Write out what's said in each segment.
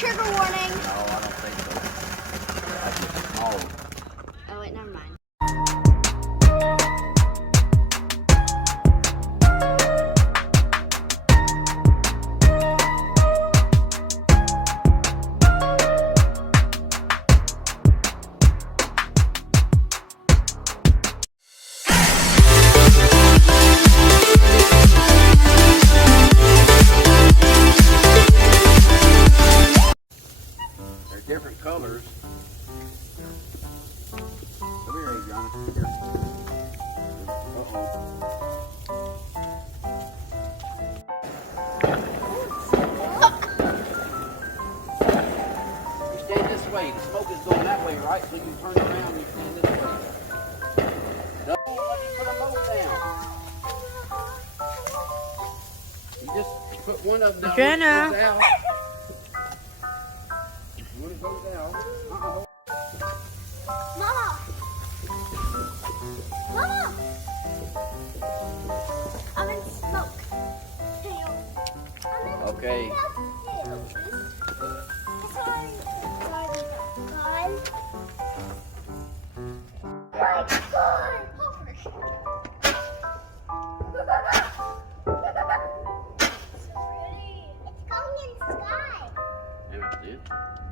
Trigger warning. No, I don't think so. That's just small. Oh wait, never mind. They're different colors. Come here, Adriana. Here. You stand this way. The smoke is going that way, right? So you turn around and you stand this way. No, let me put a boat down. You just put one of them down. Jenna. One goes out. One goes out. Mama! Mama! I'm in smoke. Okay.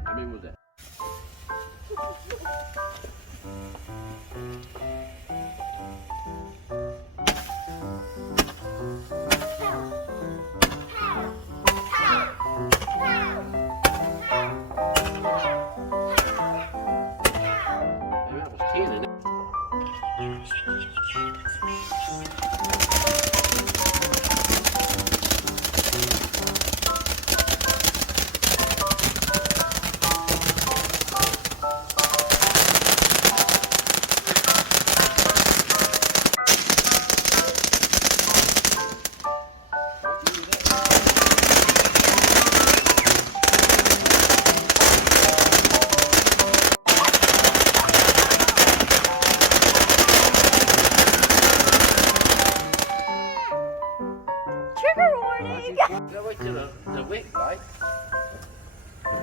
How many was that? Maybe that was 10 in it. Trigger warning! Go wait till the wick light.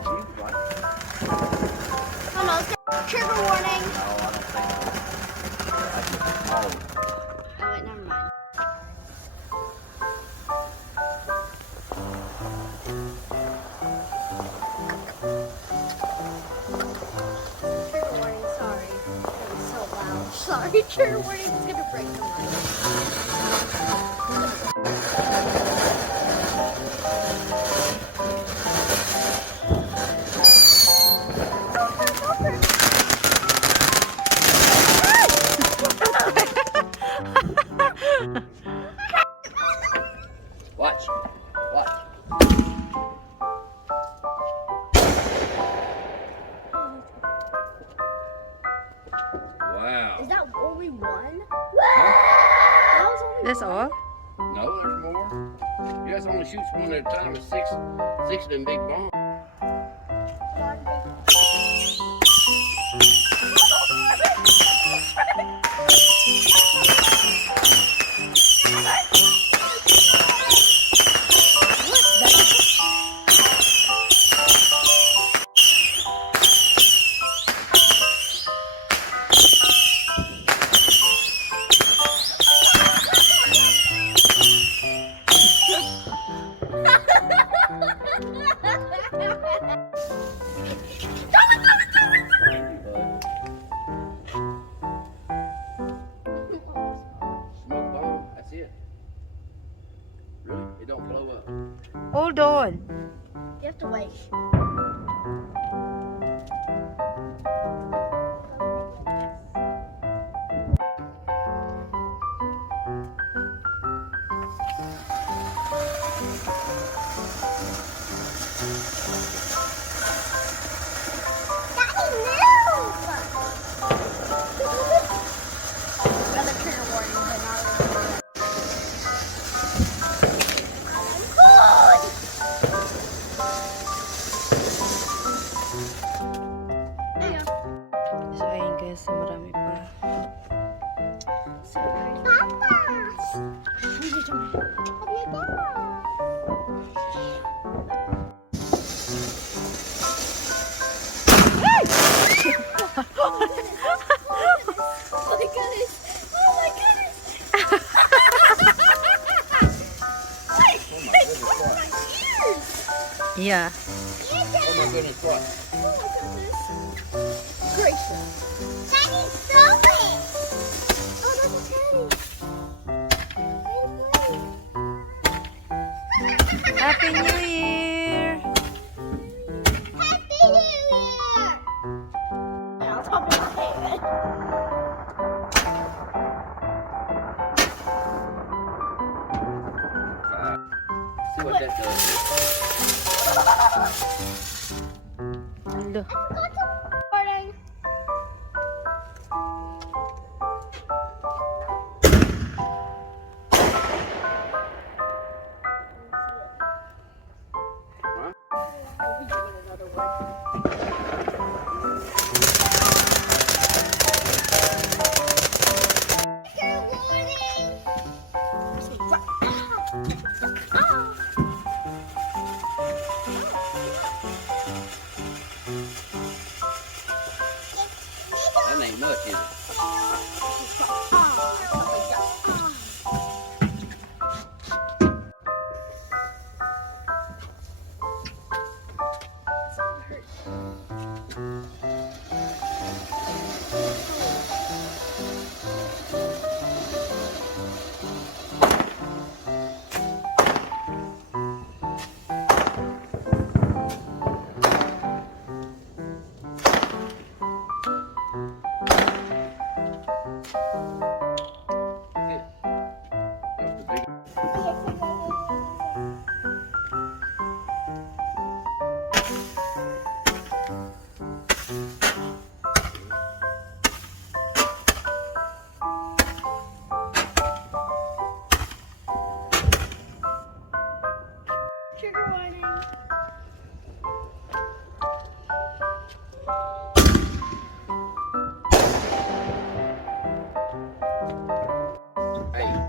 Fuse light. Oh no, trigger warning! No, I don't think so. That's just small. Oh wait, never mind. Trigger warning, sorry. That was so loud. Sorry, trigger warning is gonna break the light. Watch. Watch. Wow. Is that only one? Huh? That was only That's all? No, there's more. You guys only shoots one at a time with six of them big bombs. Smoke bomb, that's it. Really? It don't blow up. Hold on. You have to wait. Another trigger warning, but not really. Yeah. Oh my goodness, what? Oh my goodness. Gracious. Daddy, stop it! Oh, that's a teddy. Happy New Year! Happy New Year! On top of my head. See what that does. Hello. Morning. Huh? I'll be doing another one. Trigger warning! That ain't much, is it? That was the big. Trigger warning. Hey, you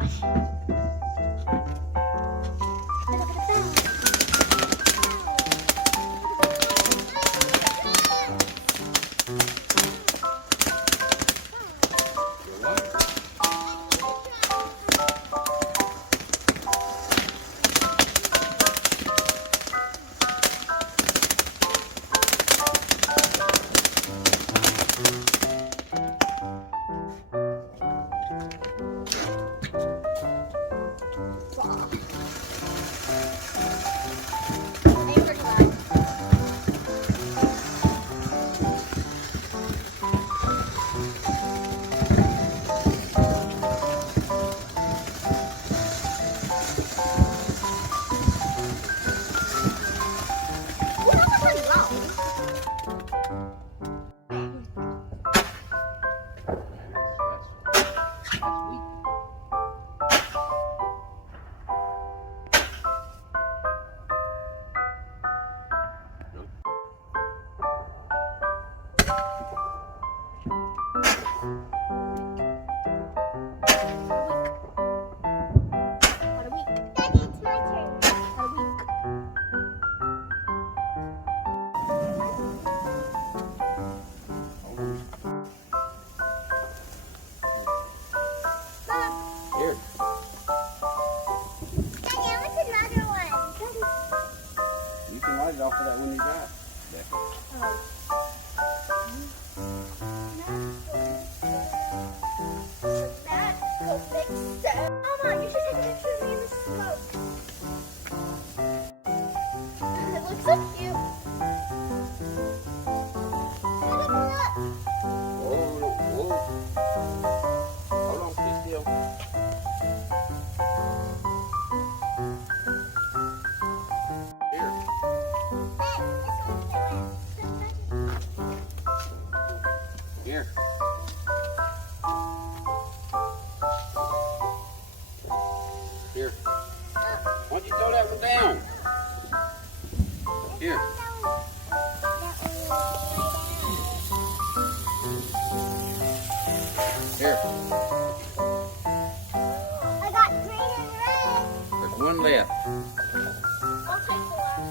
what? That's weak. Nope. Daddy, it's my turn. A week. Hold on. Mom, Here. Daddy, I want another one. You can light it off of that one you got. Mama, you should take a picture of me in the smoke. It looks so cute. Look, look. Whoa, whoa. Hold on, stay still. Here. Here. Here. Why don't you throw that one down? Here. Here. I got green and red. There's one left. I'll take the last.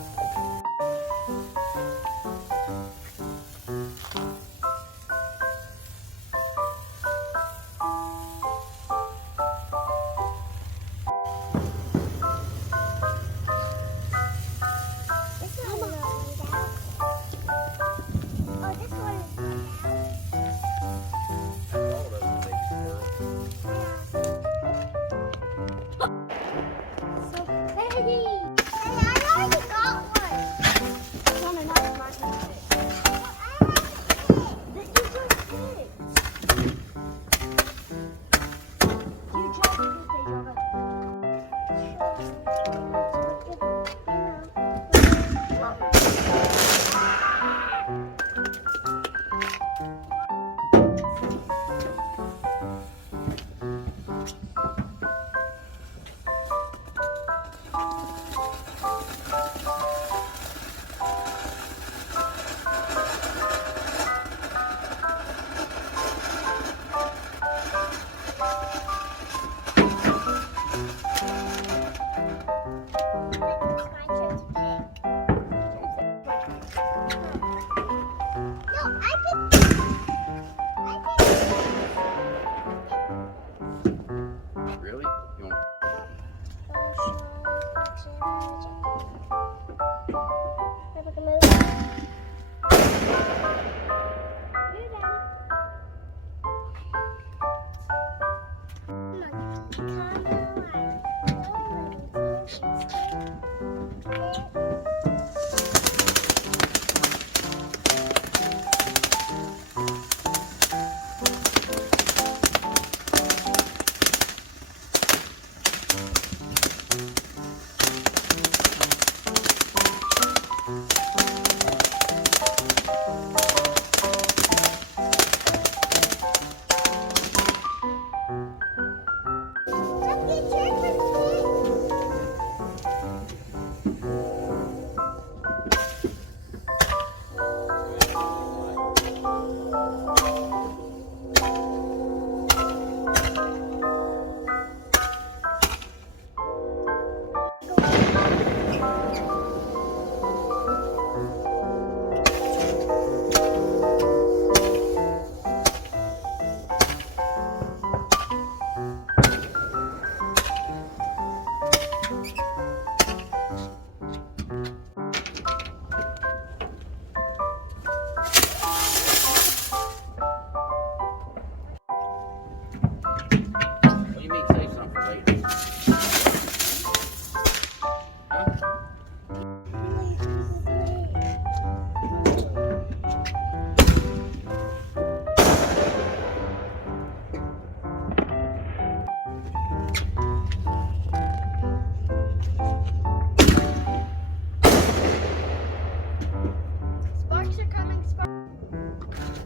are coming.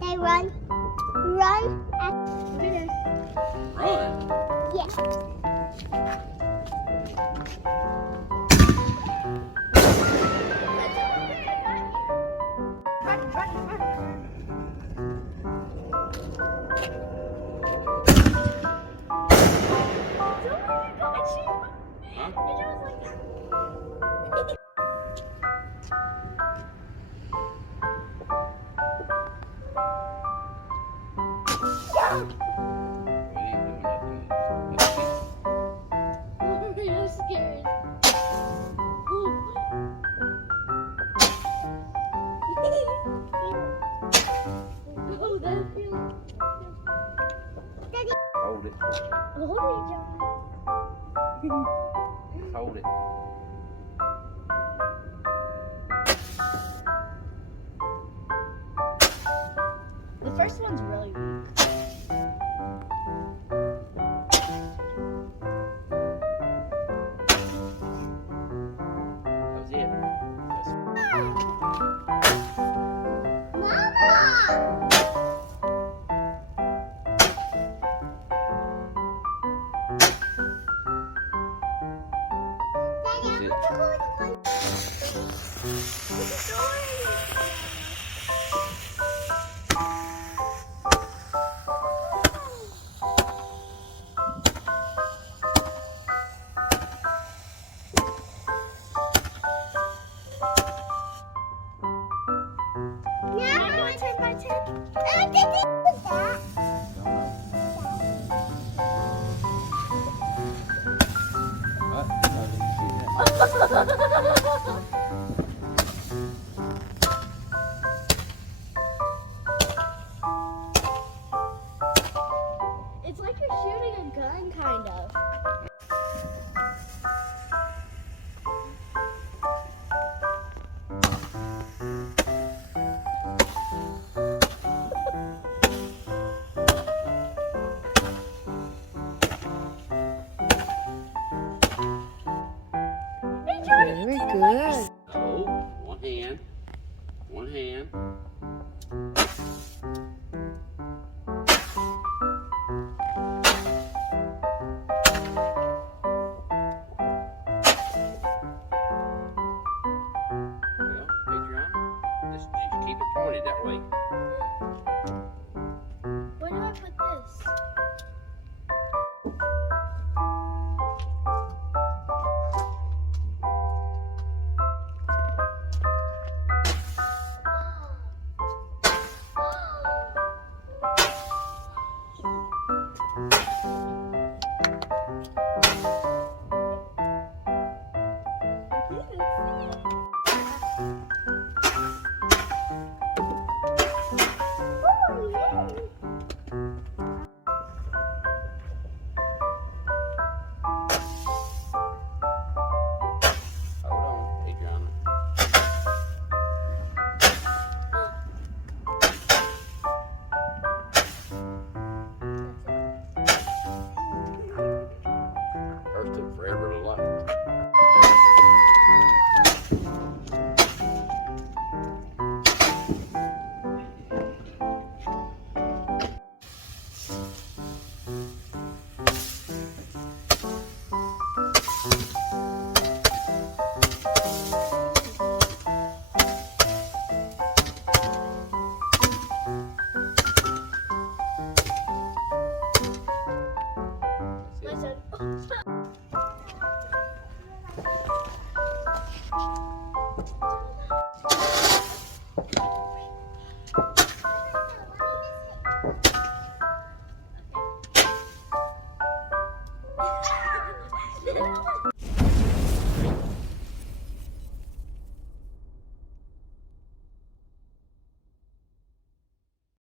Hey, run. Run. Run. Yeah. Run, run, run. Huh? We ain't doing nothing. I'm real scared. Oh, that feels. Daddy, Hold it. hold Hold it. The first one's really weak. That was it. Mama! That's it. My turn. I did that. It's like you're shooting a gun, kind of. Very good. Oh, one hand. One hand. Well, Adriana, just keep it pointed that way. Where do I put this? Hold on, Adriana. Hers took forever to lock. That's it.